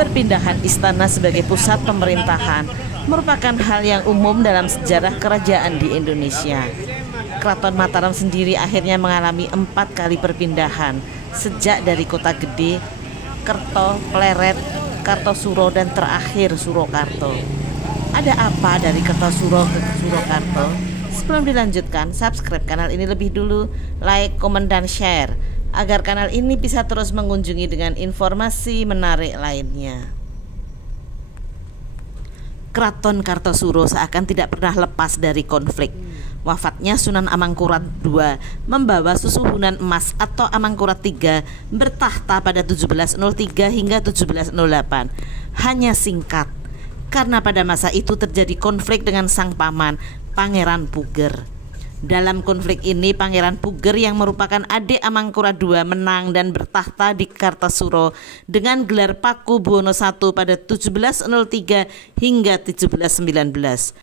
Perpindahan istana sebagai pusat pemerintahan merupakan hal yang umum dalam sejarah kerajaan di Indonesia. Keraton Mataram sendiri akhirnya mengalami 4 kali perpindahan sejak dari Kota Gede, Kerto, Pleret, Kartosuro, dan terakhir Surakarta. Ada apa dari Kartosuro ke Surakarta? Sebelum dilanjutkan, subscribe kanal ini lebih dulu, like, komen, dan share agar kanal ini bisa terus mengunjungi dengan informasi menarik lainnya. Keraton Kartosuro seakan tidak pernah lepas dari konflik. Wafatnya Sunan Amangkurat II membawa susuhunan emas atau Amangkurat III bertahta pada 1703 hingga 1708. Hanya singkat, karena pada masa itu terjadi konflik dengan sang paman, Pangeran Puger. Dalam konflik ini, Pangeran Puger yang merupakan adik Amangkurat II menang dan bertahta di Kartosuro dengan gelar Pakubuwono I pada 1703 hingga 1719.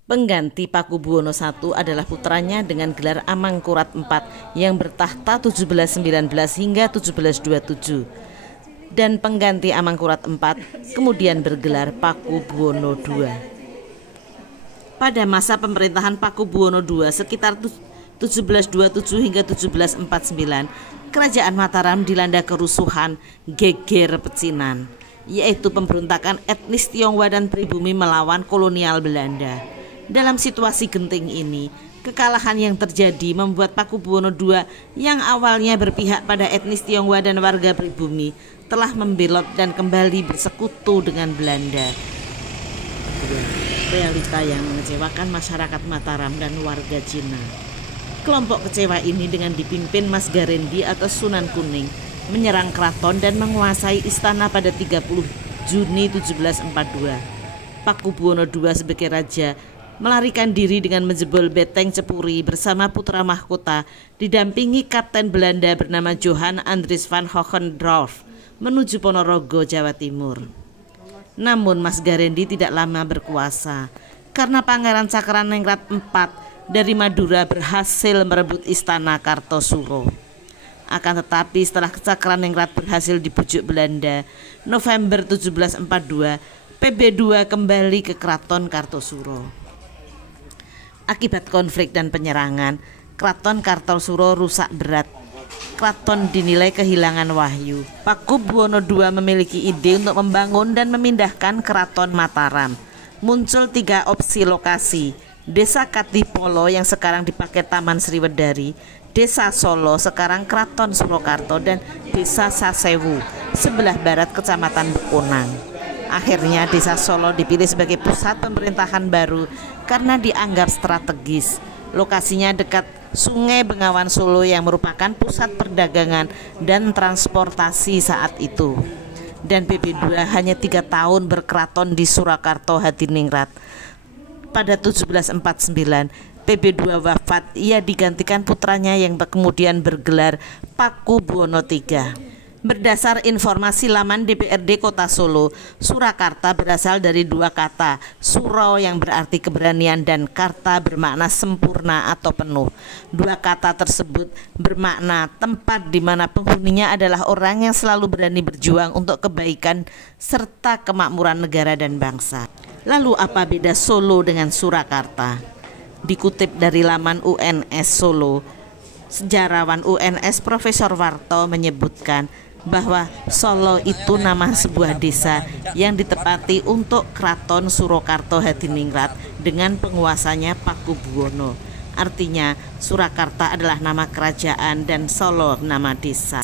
Pengganti Pakubuwono I adalah putranya dengan gelar Amangkurat IV yang bertahta 1719 hingga 1727. Dan pengganti Amangkurat IV kemudian bergelar Pakubuwono II. Pada masa pemerintahan Pakubuwono II sekitar 1727 hingga 1749, Kerajaan Mataram dilanda kerusuhan geger pecinan, yaitu pemberontakan etnis Tionghoa dan pribumi melawan kolonial Belanda. Dalam situasi genting ini, kekalahan yang terjadi membuat Pakubuwono II yang awalnya berpihak pada etnis Tionghoa dan warga pribumi telah membelot dan kembali bersekutu dengan Belanda. Realita yang mengecewakan masyarakat Mataram dan warga Cina. Kelompok kecewa ini dengan dipimpin Mas Garendi atau Sunan Kuning menyerang keraton dan menguasai istana pada 30 Juni 1742. Pakubuwono II sebagai raja melarikan diri dengan menjebol Beteng Cepuri bersama putra mahkota didampingi Kapten Belanda bernama Johan Andries van Hogendorff menuju Ponorogo, Jawa Timur. Namun Mas Garendi tidak lama berkuasa karena Pangeran Cakraningrat IV dari Madura berhasil merebut istana Kartosuro. Akan tetapi setelah Cakraningrat berhasil dibujuk Belanda, November 1742, PB2 kembali ke Keraton Kartosuro. Akibat konflik dan penyerangan, Keraton Kartosuro rusak berat. Keraton dinilai kehilangan wahyu. Pakubuwono II memiliki ide untuk membangun dan memindahkan Keraton Mataram. Muncul 3 opsi lokasi: Desa Katipolo yang sekarang dipakai Taman Sriwedari, Desa Solo sekarang Keraton Surakarta, dan Desa Sasewu sebelah barat Kecamatan Bekonang. Akhirnya Desa Solo dipilih sebagai pusat pemerintahan baru karena dianggap strategis. Lokasinya dekat Sungai Bengawan Solo yang merupakan pusat perdagangan dan transportasi saat itu. Dan PB2 hanya 3 tahun berkeraton di Surakarta Hadiningrat. Pada 1749 PB2 wafat, ia digantikan putranya yang kemudian bergelar Pakubuwono III. Berdasar informasi laman DPRD Kota Solo, Surakarta berasal dari 2 kata, Suro yang berarti keberanian dan Karta bermakna sempurna atau penuh. 2 kata tersebut bermakna tempat di mana penghuninya adalah orang yang selalu berani berjuang untuk kebaikan serta kemakmuran negara dan bangsa. Lalu apa beda Solo dengan Surakarta? Dikutip dari laman UNS Solo, sejarawan UNS Profesor Warto menyebutkan bahwa Solo itu nama sebuah desa yang ditepati untuk Keraton Surakarta Hadiningrat dengan penguasanya Pakubuwono. Artinya Surakarta adalah nama kerajaan dan Solo nama desa.